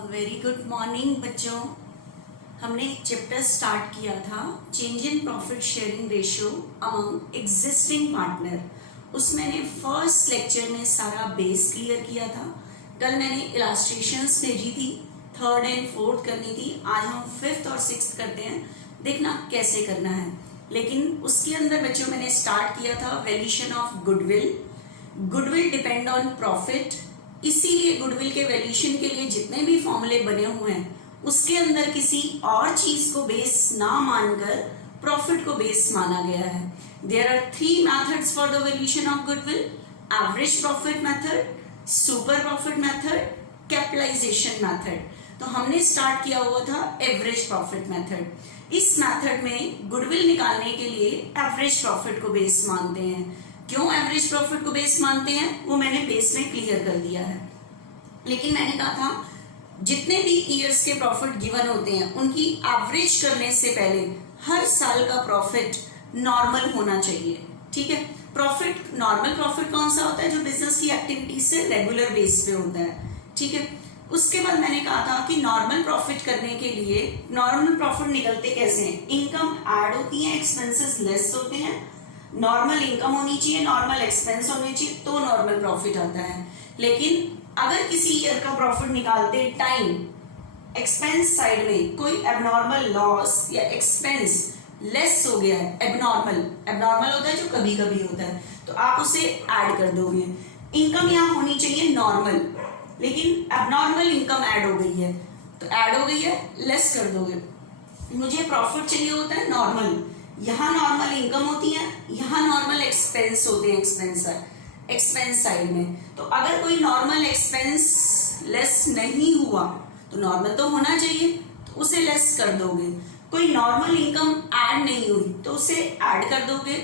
Very good morning बच्चों। हमने एक चैप्टर स्टार्ट किया था change in profit sharing ratio among existing partner. उसमें मैंने फर्स्ट लेक्चर में सारा बेस क्लियर किया था। कल मैंने इलास्ट्रेशंस भेजी थी, थर्ड एंड फोर्थ करनी थी। आज हम फिफ्थ और सिक्स्थ करते हैं, देखना कैसे करना है। लेकिन उसके अंदर बच्चों मैंने स्टार्ट किया था valuation of goodwill. Goodwill depend on profit, इसीलिए गुडविल के वैल्यूएशन के लिए जितने भी फॉर्मूले बने हुए हैं उसके अंदर किसी और चीज को बेस ना मानकर प्रॉफिट को बेस माना गया है। There are 3 methods for the valuation of goodwill: average profit method, super profit method, capitalisation method. तो हमने स्टार्ट किया हुआ था एवरेज प्रॉफिट मेथड। इस मेथड में गुडविल निकालने के लिए एवरेज प्रॉफिट को बेस मानते हैं। क्यों एवरेज प्रॉफिट को बेस मानते हैं वो मैंने बेस में क्लियर कर दिया है। लेकिन मैंने कहा था जितने भी ईयर्स के प्रॉफिट गिवन होते हैं उनकी एवरेज करने से पहले हर साल का प्रॉफिट नॉर्मल होना चाहिए। ठीक है, प्रॉफिट नॉर्मल प्रॉफिट कौन सा होता है? जो बिजनेस की एक्टिविटीज से रेगुलर बेस पे होता है। ठीक है, उसके बाद मैंने कहा था कि नॉर्मल प्रॉफिट करने के लिए नॉर्मल प्रॉफिट निकलते कैसे हैं? इनकम ऐड होती है, एक्सपेंसेस लेस होते हैं। नॉर्मल इनकम होनी चाहिए, नॉर्मल एक्सपेंस होनी चाहिए, तो नॉर्मल प्रॉफिट आता है। लेकिन अगर किसी ईयर का प्रॉफिट निकालते टाइम एक्सपेंस साइड में कोई एबनॉर्मल लॉस या एक्सपेंस लेस हो गया है, एबनॉर्मल होता है जो कभी कभी होता है, तो आप उसे ऐड कर दोगे। इनकम यहाँ होनी चाहिए नॉर्मल, लेकिन एबनॉर्मल इनकम ऐड हो गई है, तो ऐड हो गई है, लेस कर दोगे। मुझे प्रॉफिट चाहिए होता है नॉर्मल, यहाँ नॉर्मल इनकम होती है, यहाँ नॉर्मल एक्सपेंस होते हैं एक्सपेंस साइड में। तो अगर कोई नॉर्मल एक्सपेंस लेस नहीं हुआ तो नॉर्मल तो होना चाहिए, तो उसे लेस कर दोगे। कोई नॉर्मल इनकम ऐड नहीं हुई तो उसे ऐड कर दोगे।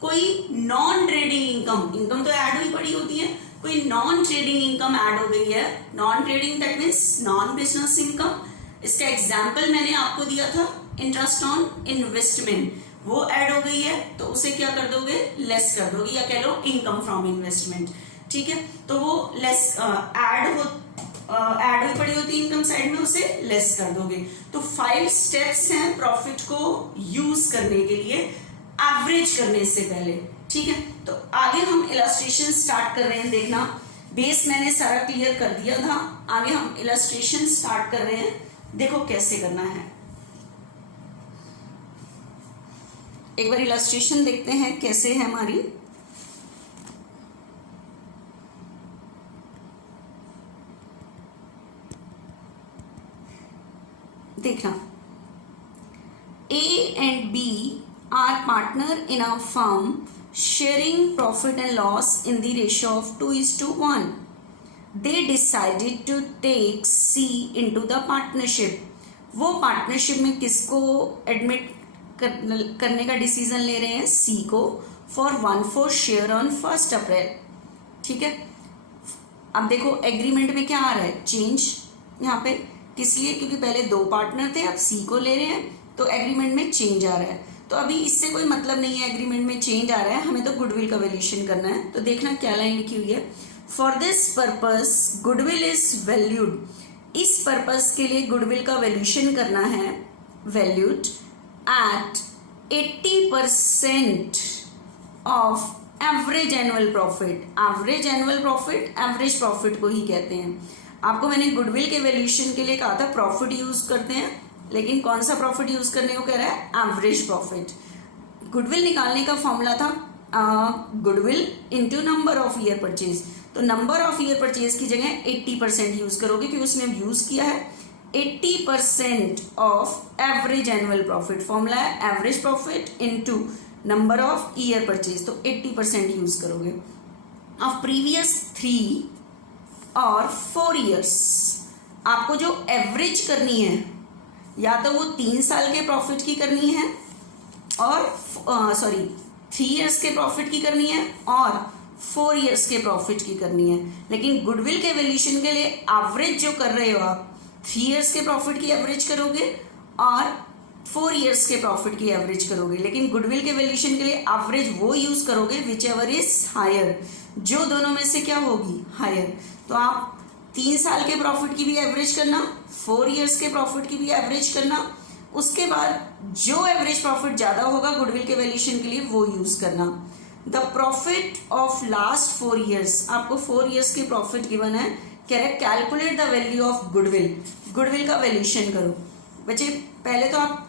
कोई नॉन ट्रेडिंग इनकम तो ऐड हुई पड़ी होती है, कोई नॉन ट्रेडिंग इनकम ऐड हो गई है। Non trading that means non business income. इसका एग्जाम्पल मैंने आपको दिया था इंटरेस्ट ऑन इन्वेस्टमेंट, वो ऐड हो गई है तो उसे क्या कर दोगे? लेस कर दोगे, या कह लो इनकम फ्रॉम इन्वेस्टमेंट। ठीक है, तो वो लेस ऐड हुई पड़ी होती है इनकम साइड में, उसे लेस कर दोगे। तो 5 स्टेप्स हैं प्रॉफिट को यूज करने के लिए एवरेज करने से पहले। ठीक है, तो आगे हम इलस्ट्रेशन स्टार्ट कर रहे हैं। देखना बेस मैंने सारा क्लियर कर दिया था, आगे हम इलस्ट्रेशन स्टार्ट कर रहे हैं। देखो कैसे करना है, एक बार इलस्ट्रेशन देखते हैं कैसे है हमारी। देखना, A and B are partner in a firm sharing profit and loss in the ratio of 2:1. They decided to take C into the partnership. वो पार्टनरशिप में किसको एडमिट करने का डिसीजन ले रहे हैं? सी को, फॉर 1/4 शेयर ऑन 1 अप्रैल। ठीक है, अब देखो एग्रीमेंट में क्या आ रहा है? चेंज। यहाँ पे किस लिए? क्योंकि पहले 2 पार्टनर थे, अब सी को ले रहे हैं, तो एग्रीमेंट में चेंज आ रहा है। तो अभी इससे कोई मतलब नहीं है, एग्रीमेंट में चेंज आ रहा है, हमें तो गुडविल का वैल्यूएशन करना है। तो देखना क्या लाइन लिखी हुई है, for this purpose goodwill is valued. इस पर्पस के लिए गुडविल का वैल्यूएशन करना है, valued at 80% of average annual profit. Average annual profit average profit को ही कहते हैं। आपको मैंने गुडविल के वैल्यूएशन के लिए कहा था प्रॉफिट यूज करते हैं, लेकिन कौन सा प्रॉफिट यूज करने को कह रहा है? Average profit. गुडविल निकालने का फॉर्मूला था goodwill into number of year purchase. तो नंबर ऑफ ईयर परचेज की जगह 80% यूज करोगे, क्योंकि उसने यूज किया है 80% of average annual profit. Formula है average profit into number of year purchase, तो 80% यूज करोगे। ऑफ प्रीवियस 3 और 4 ईयर्स आपको जो एवरेज करनी है, या तो वो 3 साल के प्रॉफिट की करनी है और 3 ईयर्स के प्रॉफिट की करनी है और 4 ईयर्स के प्रॉफिट की करनी है। लेकिन गुडविल के वैल्यूएशन के लिए एवरेज जो कर रहे हो आप 3 ईयर्स के प्रॉफिट की एवरेज करोगे और 4 ईयर्स के प्रॉफिट की एवरेज करोगे। लेकिन गुडविल के वैल्यूएशन के लिए एवरेज वो यूज करोगे विच एवर इज हायर, जो दोनों में से क्या होगी? हायर। तो आप 3 साल के प्रॉफिट की भी एवरेज करना, 4 ईयर्स के प्रॉफिट की भी एवरेज करना, उसके बाद जो एवरेज प्रॉफिट ज्यादा होगा गुडविल के वैल्यूएशन के लिए वो यूज करना। The profit of last 4 years, आपको 4 ईयर्स के प्रॉफिट गिवन है, कह रहे calculate the value of goodwill, goodwill का वैल्यूएशन करो। बच्चे पहले तो आप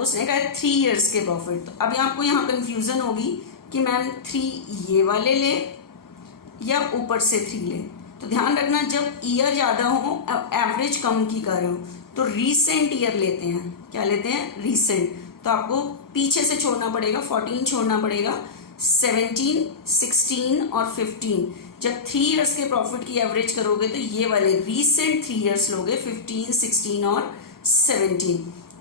उसने कहा 3 ईयर्स के प्रॉफिट, तो अभी आपको यहाँ कंफ्यूजन होगी कि मैम 3 ये वाले ले या ऊपर से 3 ले। तो ध्यान रखना जब ईयर ज्यादा हो, एवरेज कम की कर रहे हो, तो रीसेंट ईयर लेते हैं। क्या लेते हैं? रीसेंट। तो आपको पीछे से छोड़ना पड़ेगा, 14 छोड़ना पड़ेगा, 17, 16 और 15। जब 3 ईयर्स के प्रॉफिट की एवरेज करोगे तो ये वाले रीसेंट 3 ईयर्स लोगे, 15, 16 और 17।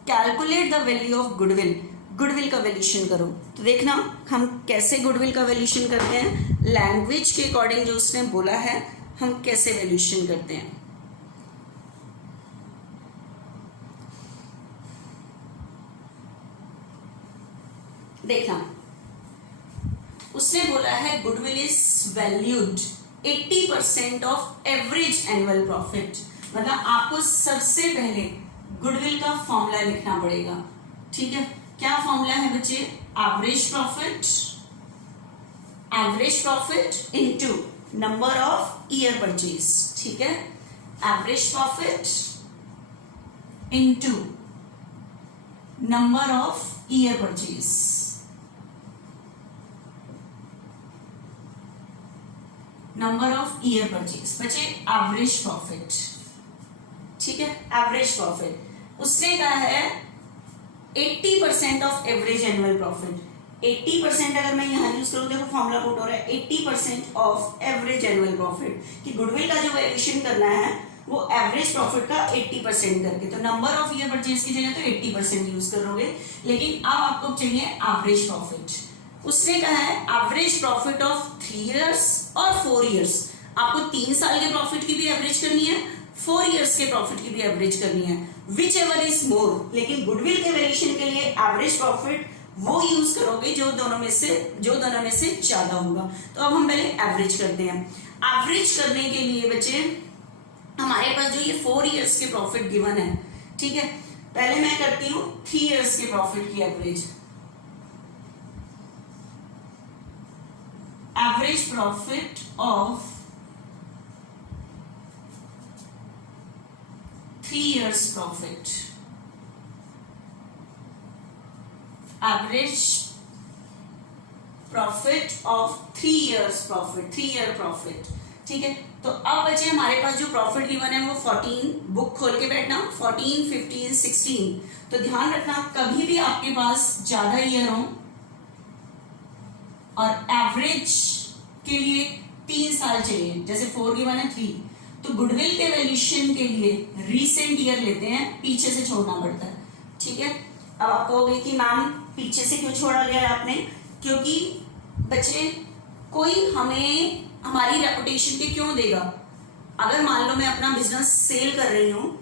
Calculate the value of goodwill, goodwill का वैल्यूएशन करो। तो देखना हम कैसे गुडविल का वैल्यूएशन करते हैं, लैंग्वेज के अकॉर्डिंग जो उसने बोला है हम कैसे वैल्यूएशन करते हैं। देखना उसने बोला है goodwill is valued 80% of average annual profit. मतलब आपको सबसे पहले गुडविल का फॉर्मूला लिखना पड़ेगा। ठीक है, क्या फॉर्मूला है बच्चे? Average profit into number of year purchase. ठीक है, average profit into number of year purchase. Number of year purchase बच्चे एवरेज प्रॉफिट। ठीक है, एवरेज प्रॉफिट उसने कहा है 80% ऑफ एवरेज एनुअल प्रॉफिट। 80% अगर मैं यहां यूज करूं, देखो फॉर्मूला पुट हो रहा है 80% ऑफ एवरेज एनुअल प्रॉफिट, कि गुडविल का जो वैल्यूएशन करना है वो एवरेज प्रॉफिट का 80% करके। तो नंबर ऑफ ईयर परचेज की जगह तो 80% यूज करोगे, लेकिन अब आपको चाहिए एवरेज प्रॉफिट। उसने कहा है एवरेज प्रॉफिट ऑफ 3 ईयर्स और 4 ईयर्स। आपको 3 साल के प्रॉफिट की भी एवरेज करनी है, 4 ईयर्स के प्रॉफिट की भी एवरेज करनी है, विच एवर इज मोर। लेकिन गुडविल के वैल्यूएशन के लिए एवरेज प्रॉफिट वो यूज करोगे जो दोनों में से ज्यादा होगा। तो अब हम पहले एवरेज करते हैं। एवरेज करने के लिए बच्चे हमारे पास जो ये 4 ईयर्स के प्रॉफिट गिवन है, ठीक है, पहले मैं करती हूं 3 ईयर्स के प्रॉफिट की average. Average profit of 3 years profit, average profit of 3 years profit, 3 year profit। ठीक है, तो अब बचे हमारे पास जो प्रॉफिट गिवन है वो 14, बुक खोल के बैठना, 14, 15, 16। तो ध्यान रखना कभी भी आपके पास ज्यादा ईयर हो और एवरेज के लिए 3 साल चाहिए, जैसे 4 गिवन है 3, तो गुडविल के वैल्यूएशन के लिए रीसेंट ईयर लेते हैं, पीछे से छोड़ना पड़ता है। ठीक है, अब आप कहोगे कि मैम पीछे से क्यों छोड़ा गया है आपने? क्योंकि बच्चे कोई हमें हमारी रेपुटेशन के क्यों देगा? अगर मान लो मैं अपना बिजनेस सेल कर रही हूँ,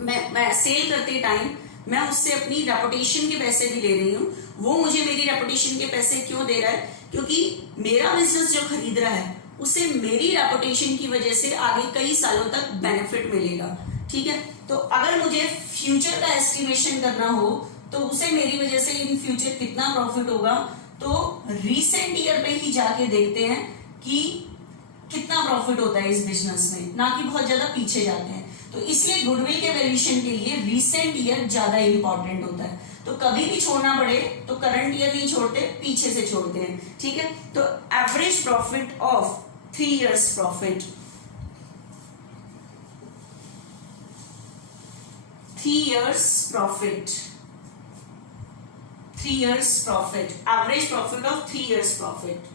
मैं सेल करते टाइम मैं उससे अपनी रेपुटेशन के पैसे भी ले रही हूँ, वो मुझे मेरी रेपुटेशन के पैसे क्यों दे रहा है? क्योंकि मेरा बिजनेस जो खरीद रहा है उसे मेरी रेपुटेशन की वजह से आगे कई सालों तक बेनिफिट मिलेगा। ठीक है, तो अगर मुझे फ्यूचर का एस्टिमेशन करना हो तो उसे मेरी वजह से इन फ्यूचर कितना प्रॉफिट होगा, तो रीसेंट ईयर पे ही जाके देखते हैं कि कितना प्रॉफिट होता है इस बिजनेस में, ना कि बहुत ज्यादा पीछे जाते हैं। तो इसलिए गुडविल के वैल्यूएशन के लिए रीसेंट ईयर ज्यादा इंपॉर्टेंट होता है। तो कभी भी छोड़ना पड़े तो करंट ईयर नहीं छोड़ते, पीछे से छोड़ते हैं। ठीक है, तो average profit of 3 years profit, 3 years profit, 3 years profit, average profit of 3 years profit।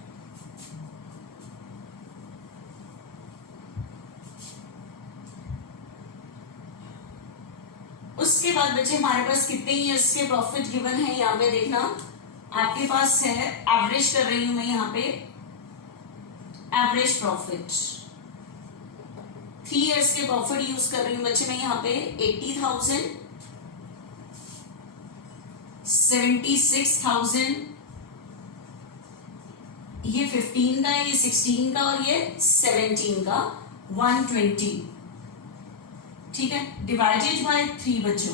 उसके बाद बच्चे हमारे पास कितने ईयर्स के प्रॉफिट गिवन है, यहाँ पे देखना आपके पास है, एवरेज कर रही हूं मैं यहाँ पे, एवरेज प्रॉफिट 3 इयर्स के प्रॉफिट यूज कर रही हूं बच्चे मैं यहाँ पे 80,000, 76,000, ये 15 का, ये 16 का और ये 17 का 120, ठीक है, डिवाइडेड बाय 3 बच्चों,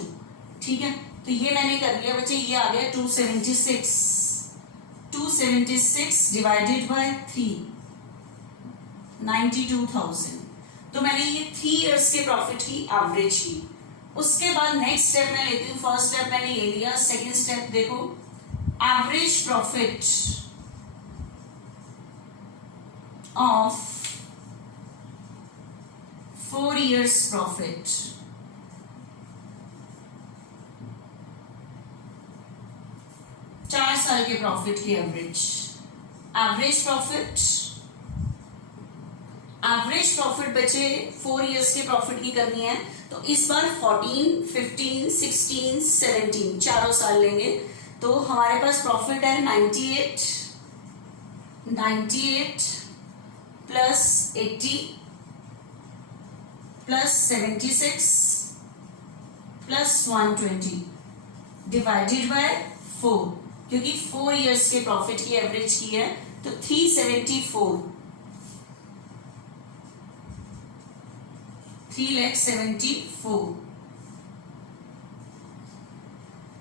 ठीक है। तो ये मैंने कर लिया बच्चे, ये आ गया 276 डिवाइडेड बाय 3, 92,000। तो मैंने ये 3 इयर्स के प्रॉफिट की एवरेज की। उसके बाद नेक्स्ट स्टेप मैं लेती हूँ, फर्स्ट स्टेप मैंने ये लिया, सेकेंड स्टेप देखो, average profit of 4 years profit. चार साल के प्रॉफिट की एवरेज बचे 4 years के प्रॉफिट की करनी है। तो इस बार 14, 15, 16, 17 चारों साल लेंगे। तो हमारे पास प्रॉफिट है 98 plus 80 plus 76 plus 120 divided by 4, क्योंकि 4 इयर्स के प्रॉफिट की एवरेज की है। तो 374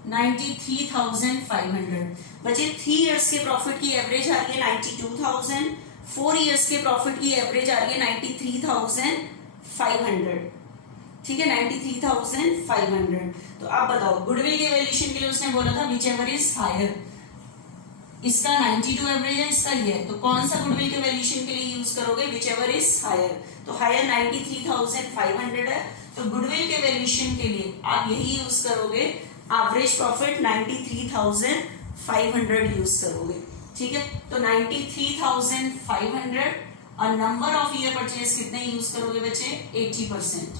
93,500 बचे। 3 इयर्स के प्रॉफिट की एवरेज आ रही है 92,000, 4 इयर्स के प्रॉफिट की एवरेज आ रही है 93,500, ठीक है, 93,500। तो आप बताओ, गुडविल के वैल्यूएशन के लिए उसने बोला था विच एवर इज हायर, इसका 92 एवरेज है, इसका ये है। तो कौन सा गुडविल के वैल्यूएशन के लिए यूज करोगे, विच एवर इज हायर। तो हायर 93,500 है, तो गुडविल के वैल्यूएशन के लिए आप यही यूज करोगे, एवरेज प्रॉफिट 93,500 यूज करोगे, ठीक है। तो 93,500 और नंबर ऑफ ईयर परचेज कितने यूज करोगे बच्चे, 80%।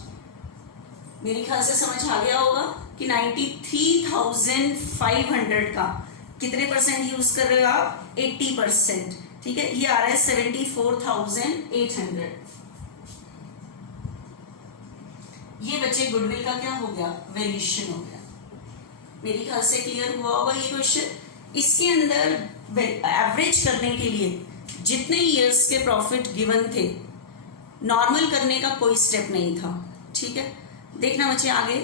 मेरे ख्याल से समझ आ गया होगा कि 93,500 का कितने परसेंट यूज कर रहे हो आप, 80%, ठीक है। ये आ रहा है 74,800। ये बच्चे गुडविल का क्या हो गया, वैल्यूएशन हो गया। मेरे ख्याल से क्लियर हुआ होगा ये क्वेश्चन। इसके अंदर एवरेज करने के लिए जितने ईयर्स के प्रॉफिट गिवन थे, नॉर्मल करने का कोई स्टेप नहीं था, ठीक है। देखना बच्चे आगे,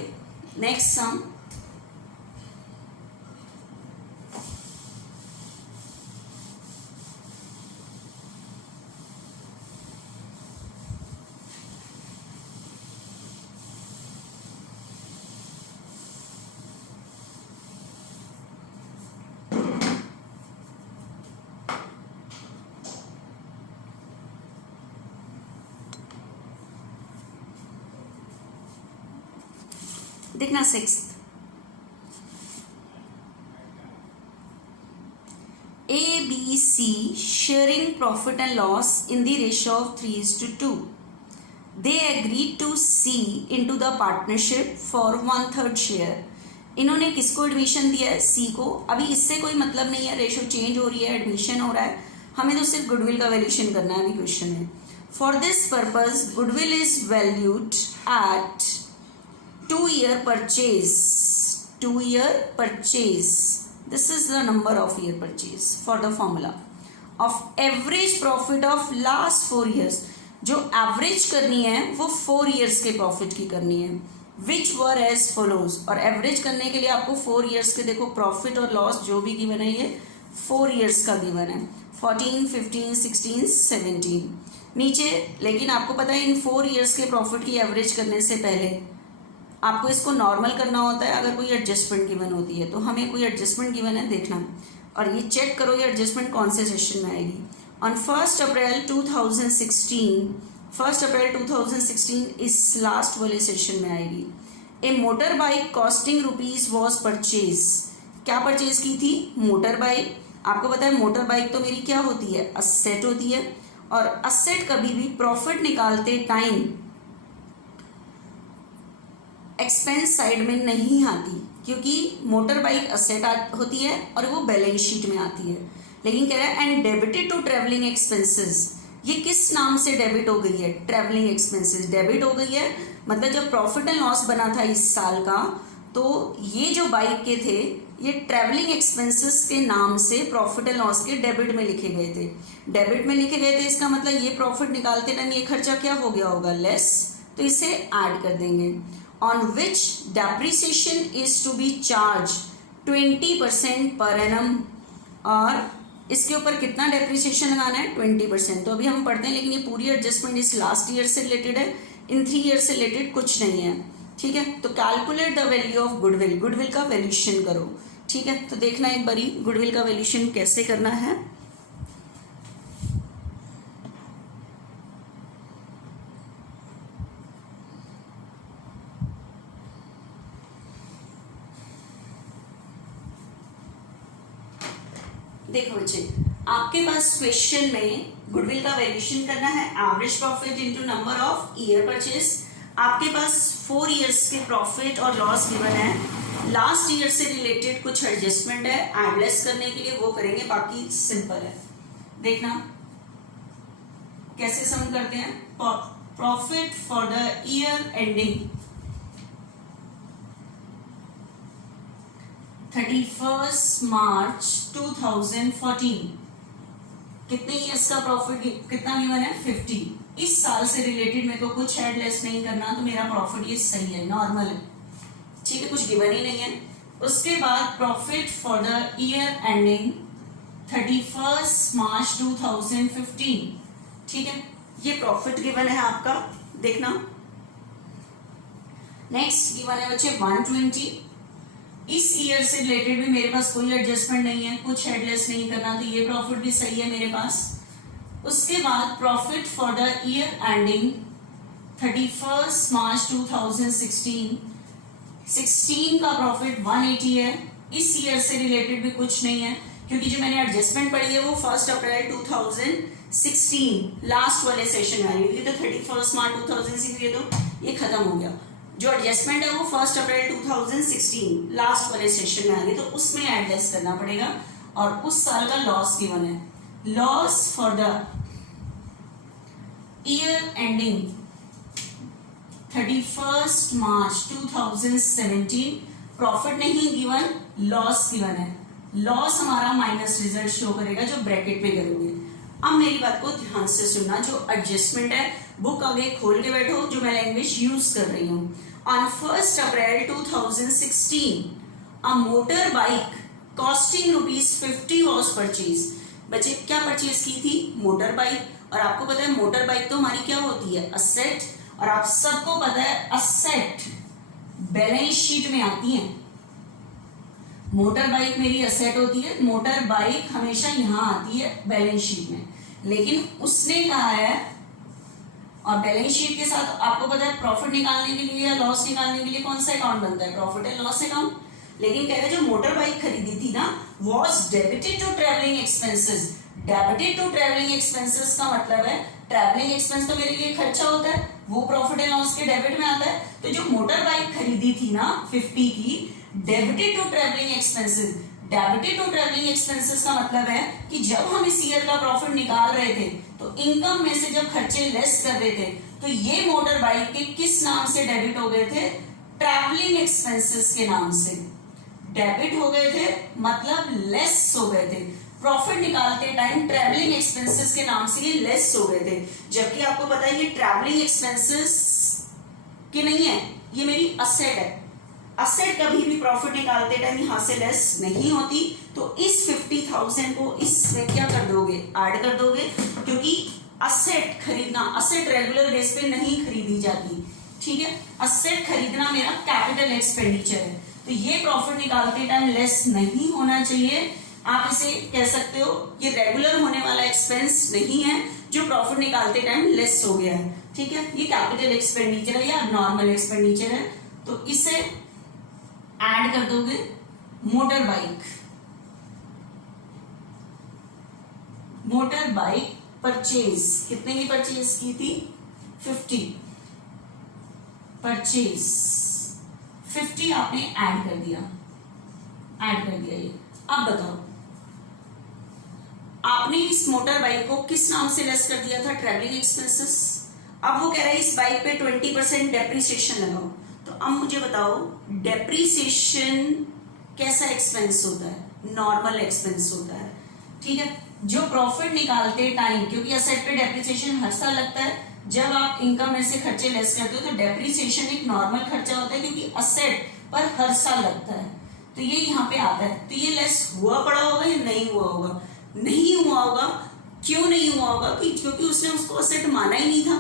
नेक्स्ट सम, देखना 6th, ABC sharing profit and loss in the ratio of 3:2. They agreed to C into the partnership for 1/3 share. इन्होंने किसको एडमिशन दिया है, C को। अभी इससे कोई मतलब नहीं है, रेशो चेंज हो रही है, एडमिशन हो रहा है, हमें तो सिर्फ गुडविल का वैल्यूएशन करना है अभी क्वेश्चन में। For this purpose goodwill is valued at 2 year purchase. This is the number of year purchase for the formula of average profit of last 4 years. जो एवरेज करनी है वो 4 years के प्रॉफिट की करनी है, which were as follows। और average करने के लिए आपको 4 years के देखो प्रॉफिट और लॉस जो भी गिवन है ये 4 years का गिवन है, 14, 15, 16, 17 नीचे। लेकिन आपको पता है इन 4 years के प्रॉफिट की एवरेज करने से पहले आपको इसको नॉर्मल करना होता है अगर कोई एडजस्टमेंट गिवन होती है। तो हमें कोई एडजस्टमेंट गिवन है देखना, और ये चेक करो ये एडजस्टमेंट कौन से सेशन में आएगी। ऑन 1 अप्रैल 2016 इस लास्ट वाले सेशन में आएगी। A motor bike costing rupees was purchase. क्या परचेज की थी, मोटर बाइक। आपको पता है मोटर बाइक तो मेरी क्या होती है, असेट होती है, और असेट कभी भी प्रॉफिट निकालते टाइम एक्सपेंस साइड में नहीं आती, क्योंकि मोटर बाइक असेट होती है और वो बैलेंस शीट में आती है। लेकिन कह रहा है and debited to travelling expenses. ये किस नाम से डेबिट हो गई है, ट्रेवलिंग एक्सपेंसेस डेबिट हो गई है। मतलब जब प्रॉफिट एंड लॉस बना था इस साल का तो ये जो बाइक के थे ये ट्रैवलिंग एक्सपेंसेस के नाम से प्रॉफिट एंड लॉस के डेबिट में लिखे गए थे। डेबिट में लिखे गए थे, इसका मतलब ये प्रॉफिट निकालते टाइम ये खर्चा क्या हो गया होगा, लेस, तो इसे ऐड कर देंगे। On which depreciation is to be charge 20% per annum, और इसके ऊपर कितना डेप्रिसिएशन लगाना है, 20%। तो अभी हम पढ़ते हैं, लेकिन ये पूरी एडजस्टमेंट इस लास्ट ईयर से रिलेटेड है, इन 3 ईयर से रिलेटेड कुछ नहीं है, ठीक है। तो calculate the value of goodwill, goodwill का वैल्यूएशन करो, ठीक है। तो देखना एक बारी गुडविल का वैल्यूएशन कैसे करना है। देखो बच्चे, आपके पास क्वेश्चन में गुडविल का वैल्यूएशन करना है, average profit into number of year purchase. आपके पास 4 इयर्स के प्रॉफिट और लॉस गिवन है, लास्ट ईयर से रिलेटेड कुछ एडजस्टमेंट है, एड लेस करने के लिए वो करेंगे, बाकी सिंपल है। देखना कैसे सम करते हैं। Profit for the year ending 31 मार्च 2014, कितने ईयर्स का प्रॉफिट कितना गिवन है, 50। इस साल से रिलेटेड मेरे को कुछ ऐड लेस नहीं करना, तो मेरा प्रॉफिट ये सही है, नॉर्मल है, ठीक है, कुछ गिवन ही नहीं है। उसके बाद profit for the year ending 31 मार्च 2015, ठीक है, ये प्रॉफिट गिवन है आपका। देखना नेक्स्ट गिवन है बच्चे 120। इस ईयर से रिलेटेड भी मेरे पास कोई एडजस्टमेंट नहीं है, कुछ एडलेस नहीं करना, तो ये प्रॉफिट भी सही है मेरे पास। उसके बाद profit for the year ending 31 मार्च 2016, 16 का प्रॉफिट 180 है। इस ईयर से रिलेटेड भी कुछ नहीं है, क्योंकि जो मैंने एडजस्टमेंट पढ़ी है वो 1 अप्रैल 2016 लास्ट वाले सेशन में आई हुई, तो 31 मार्च 2016 तो ये खत्म हो गया। जो एडजस्टमेंट है वो 1 अप्रैल 2016 लास्ट वाले सेशन में आ गई, तो उसमें एड लेस करना पड़ेगा। और उस साल का लॉस गिवन है, loss for the year ending 31 March 2017, profit नहीं गिवन, लॉस गिवन है। लॉस हमारा माइनस रिजल्ट शो करेगा जो ब्रैकेट में करोगे। अब मेरी बात को ध्यान से सुनना, जो एडजस्टमेंट है बुक आगे खोल के बैठो, जो मैं लैंग्वेज यूज कर रही हूँ। On 1 April 2016 a motor bike costing ₹50 was purchase. बच्चे क्या परचेज की थी, मोटर बाइक। और आपको पता है मोटर बाइक तो हमारी क्या होती है, असेट, और आप सबको पता है असेट बैलेंस शीट में आती है। मोटर बाइक मेरी असेट होती है, मोटर बाइक हमेशा यहां आती है बैलेंस शीट में, लेकिन उसने कहा है, और बैलेंस शीट के साथ आपको पता है प्रॉफिट निकालने के लिए या लॉस निकालने के लिए कौन सा अकाउंट बनता है, प्रॉफिट एंड लॉस अकाउंट। लेकिन कह रहे जो मोटर बाइक खरीदी थी ना, was debited to travelling expenses. Debited to travelling expenses का मतलब है ट्रेवलिंग एक्सपेंस तो मेरे लिए खर्चा होता है, वो प्रॉफिट एंड लॉस के डेबिट में आता है। तो जो मोटर बाइक खरीदी थी ना 50 की, debited to travelling expenses. Debited to travelling expenses का मतलब है कि जब हम इस ईयर का प्रॉफिट निकाल रहे थे तो इनकम में से जब खर्चे लेस कर रहे थे, तो ये मोटर बाइक के किस नाम से डेबिट हो गए थे, ट्रैवलिंग एक्सपेंसेस के नाम से डेबिट हो गए थे, मतलब लेस हो गए थे। प्रॉफिट निकालते टाइम ट्रैवलिंग एक्सपेंसेस के नाम से ये लेस हो गए थे, जबकि आपको पता है ये ट्रैवलिंग एक्सपेंसेस के नहीं है, ये मेरी असेट है। असेट कभी भी प्रॉफिट निकालते टाइम यहां से लेस नहीं होती, तो इस 50,000 को इसमें क्या कर दोगे, ऐड कर दोगे, क्योंकि असेट खरीदना, असेट रेगुलर बेस पे नहीं खरीदी जाती, ठीक है। असेट खरीदना मेरा कैपिटल एक्सपेंडिचर है, तो ये प्रॉफिट निकालते टाइम लेस नहीं होना चाहिए। आप इसे कह सकते हो ये रेगुलर होने वाला एक्सपेंस नहीं है जो प्रॉफिट निकालते टाइम लेस हो गया है, ठीक है। ये कैपिटल एक्सपेंडिचर है या नॉर्मल एक्सपेंडिचर है, तो इसे ऐड कर दोगे। Motor bike, motor bike purchase कितने की परचेज की थी, 50 परचेज, 50 आपने ऐड कर दिया, ये। अब बताओ आपने इस मोटर बाइक को किस नाम से लेस कर दिया था, ट्रैवलिंग एक्सपेंसेस। अब वो कह रहा है इस बाइक पे 20% डेप्रिसिएशन लगाओ, तो अब मुझे बताओ डेप्रीसिएशन कैसा एक्सपेंस होता है? नॉर्मल एक्सपेंस होता है, ठीक है। जो प्रॉफिट निकालते टाइम, क्योंकि असेट पे डेप्रिसिएशन हर साल लगता है, जब आप इनकम में से खर्चे लेस करते हो तो डेप्रिसिएशन एक नॉर्मल खर्चा होता है, क्योंकि असेट पर हर साल लगता है, तो ये यहाँ पे आता है। तो ये लेस हुआ पड़ा होगा या नहीं हुआ होगा? नहीं हुआ होगा। क्यों नहीं हुआ होगा? क्योंकि उसने उसको असेट माना ही नहीं था,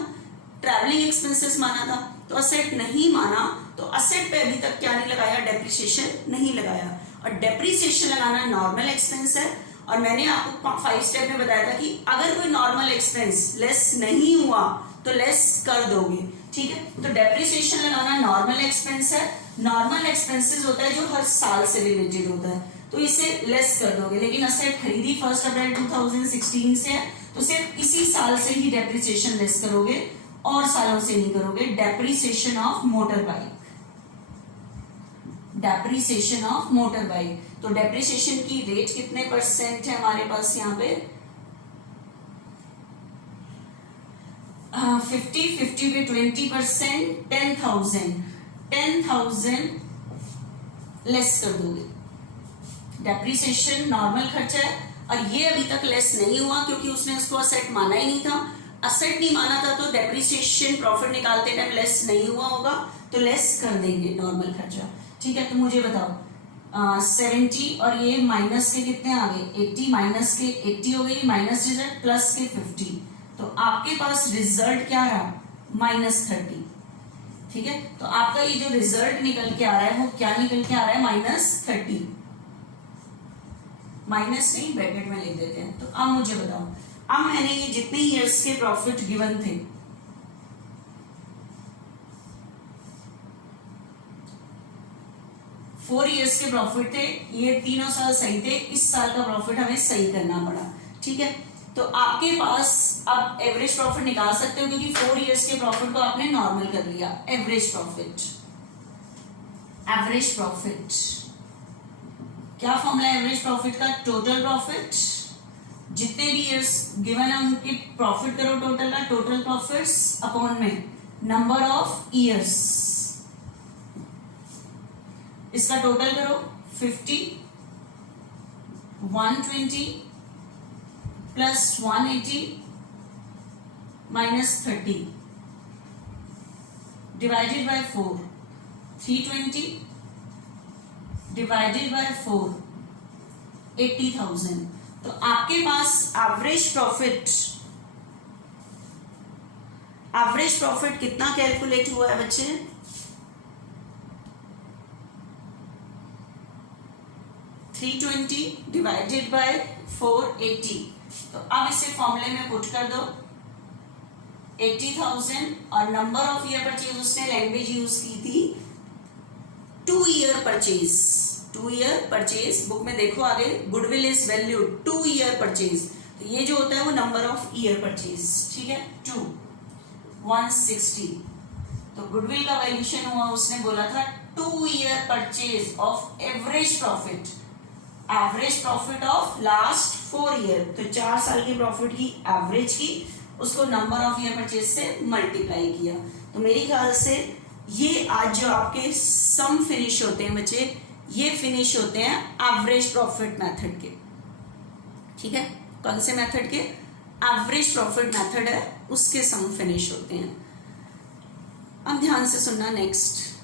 ट्रैवलिंग एक्सपेंसेस माना था, तो असेट नहीं माना, तो असेट पे अभी तक क्या नहीं लगाया? डेप्रिसिएशन नहीं लगाया। और डेप्रिसिएशन लगाना नॉर्मल एक्सपेंस है, और मैंने आपको 5 स्टेप में बताया था कि अगर कोई नॉर्मल एक्सपेंस लेस नहीं हुआ तो लेस कर दोगे, ठीक है। तो डेप्रिसिएशन लगाना नॉर्मल एक्सपेंस है। नॉर्मल एक्सपेंसेस होता है जो हर साल से रिलेटेड होता है, तो इसे लेस कर दोगे। लेकिन असेट खरीदी 1 अप्रैल 2016 से है, तो सिर्फ इसी साल से ही डेप्रिसिएशन लेस करोगे, और सालों से नहीं करोगे। Depreciation of motor bike, depreciation of motor bike. तो डेप्रिसिएशन की रेट कितने % है हमारे पास यहाँ पे? 50 पे 20%, 10,000 लेस कर दोगे। डेप्रिसिएशन नॉर्मल खर्चा है, और ये अभी तक लेस नहीं हुआ क्योंकि उसने उसको असेट माना ही नहीं था। असेट नहीं माना था तो डेप्रिसिएशन प्रॉफिट निकालते टाइम लेस नहीं हुआ होगा, तो लेस कर देंगे नॉर्मल खर्चा, ठीक है। तो मुझे बताओ 70 और ये माइनस के कितने आ गए? 80, माइनस के 80 हो गई, माइनस रिजल्ट प्लस के 50, तो आपके पास रिजल्ट क्या रहा? -30, ठीक है। तो आपका ये जो रिजल्ट निकल के आ रहा है वो क्या निकल के आ रहा है? -30। माइनस नहीं, ब्रैकेट में लिख देते हैं। तो अब मुझे बताओ, अब मैंने ये जितने ईयर्स के प्रॉफिट गिवन थे, फोर ईयर्स के प्रॉफिट थे, ये तीनों साल सही थे, इस साल का प्रॉफिट हमें सही करना पड़ा, ठीक है। तो आपके पास आप एवरेज प्रॉफिट निकाल सकते हो, क्योंकि 4 ईयर्स के प्रॉफिट को आपने नॉर्मल कर लिया। एवरेज प्रॉफिट, एवरेज प्रॉफिट क्या फॉर्मूला है एवरेज प्रॉफिट का? टोटल प्रॉफिट, जितने भी ईयर्स गिवन है उनके प्रॉफिट करो टोटल का, टोटल प्रॉफिट्स अपॉन में नंबर ऑफ ईयर्स, इसका टोटल करो 50, 120 plus 180 minus 30 divided by 4, 320 divided by 4, 80,000। तो आपके पास एवरेज प्रॉफिट कितना कैलकुलेट हुआ है बच्चे? 320 डिवाइडेड बाय 480। तो अब इसे फॉर्मूले में पुट कर दो, 80,000 और नंबर ऑफ ईयर परचेज, उसने लैंग्वेज यूज की थी 2 year purchase. 2 year purchase book में देखो आगे, goodwill is value 2 year purchase, तो ये जो होता है वो नंबर ऑफ ईयर परचेज, ठीक है। 2 160, तो गुडविल का वैल्यूशन हुआ, उसने बोला था 2 year purchase of average profit, average profit of last 4 year, तो 4 साल की प्रॉफिट की एवरेज की, उसको नंबर ऑफ ईयर परचेज से मल्टीप्लाई किया। तो मेरे ख्याल से ये आज जो आपके सम फिनिश होते हैं बच्चे, ये फिनिश होते हैं एवरेज प्रॉफिट मेथड के, ठीक है। कौन से मेथड के? एवरेज प्रॉफिट मेथड है, उसके सम फिनिश होते हैं। अब ध्यान से सुनना नेक्स्ट।